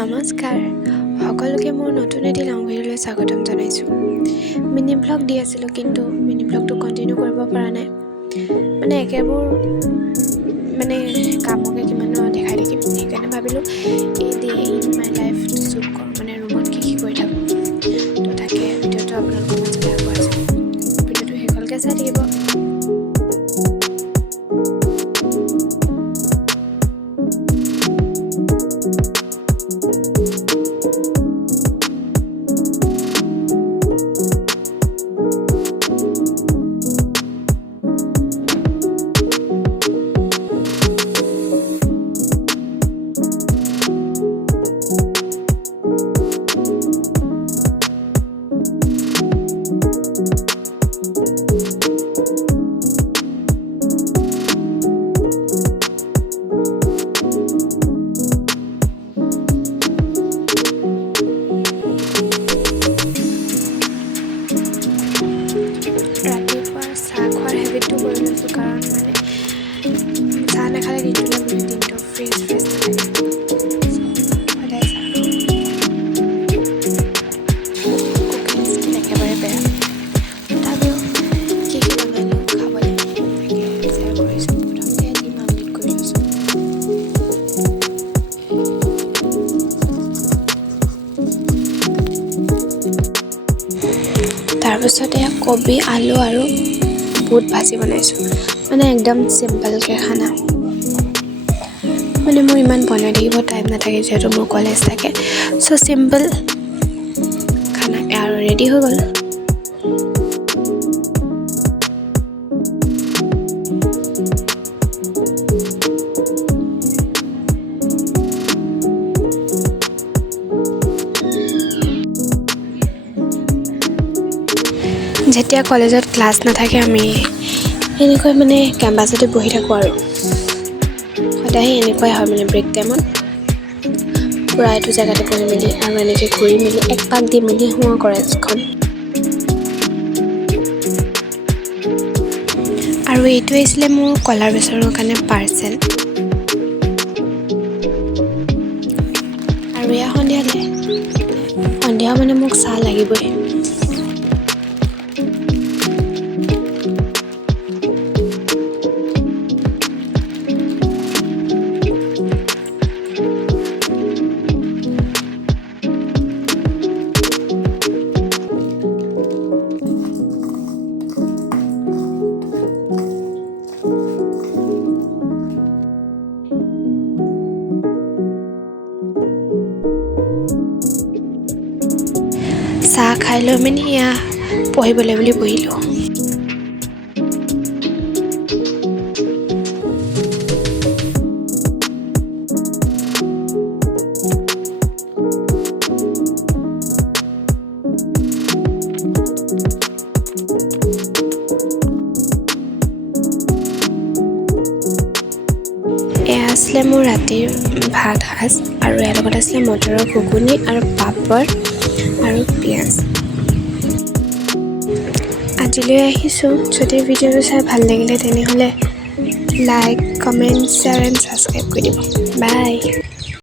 নমস্কাৰ সকলোকে মোৰ নতুন এটি লং ভিডিঅ'লৈ স্বাগতম জনাইছোঁ। মিনি ব্লগ দি আছিলোঁ কিন্তু মিনি ব্লগটো কণ্টিনিউ কৰিব পৰা নাই। একেবোৰ কামকে কিমানো দেখাই থাকিম, সেইকাৰণে ভাবিলোঁ এই ডে ইন মাই লাইফটো শ্বুট কৰোঁ, ৰুমত কি কৰি থাকোঁ। তো তাকে ভিডিঅ'টো আপোনালোকৰ মাজলৈ আগবঢ়াইছোঁ। ভিডিঅ'টো শেষলৈকে চাই থাকিব। হেবিটটো কৰি লৈছোঁ, কাৰণ চাহ নাখালে দিনটো ফ্ৰেছ নাথাকে। সদায় চাহ কুকিং স্কিল একেবাৰে বেয়া, তথাপিও কি বনালোঁ খাবলৈ তাকে শ্বেয়াৰ কৰিছোঁ। প্ৰথমতে ডিম আমলেট কৰি লৈছোঁ। তাৰপিছতে কবি, আলু আৰু বুট ভাজি বনাইছোঁ। একদম চিম্পলকৈ খানা। মোৰ ইমান বনাই থাকিব টাইম নাথাকে, যিহেতু মোৰ কলেজ থাকে। চ' চিম্পল খানা আৰু ৰেডি হৈ গ'ল। যেতিয়া কলেজত ক্লাছ নাথাকে, আমি এনেকৈ কেম্পাছতে বহি থাকোঁ আৰু সদায় এনেকুৱাই হয়। ব্ৰেক টাইমত পূৰা এইটো জেগাতে বহি মেলি আৰু এনেকৈ ঘূৰি মেলি এক পাক দি মেলি সোমাওঁ কলেজখন। আৰু এইটো আছিলে মোৰ কলাৰ বেচৰৰ কাৰণে পাৰ্চেল। আৰু এয়া সন্ধিয়া মোক চাহ লাগিবই। চাহ খাই লৈ এয়া পঢ়িবলৈ বুলি বহিলোঁ। এয়া আছিলে মোৰ ৰাতিৰ ভাত সাজ, আৰু ইয়াৰ লগত আছিলে মটৰৰ ঘুগুনি আৰু পাপৰ আৰু পিঁয়াজ। আজিলৈ আহিছোঁ। যদি ভিডিঅ'টো চাই ভাল লাগিলে তেনেহ'লে like, comment, share and subscribe কৰি দিব। বাই।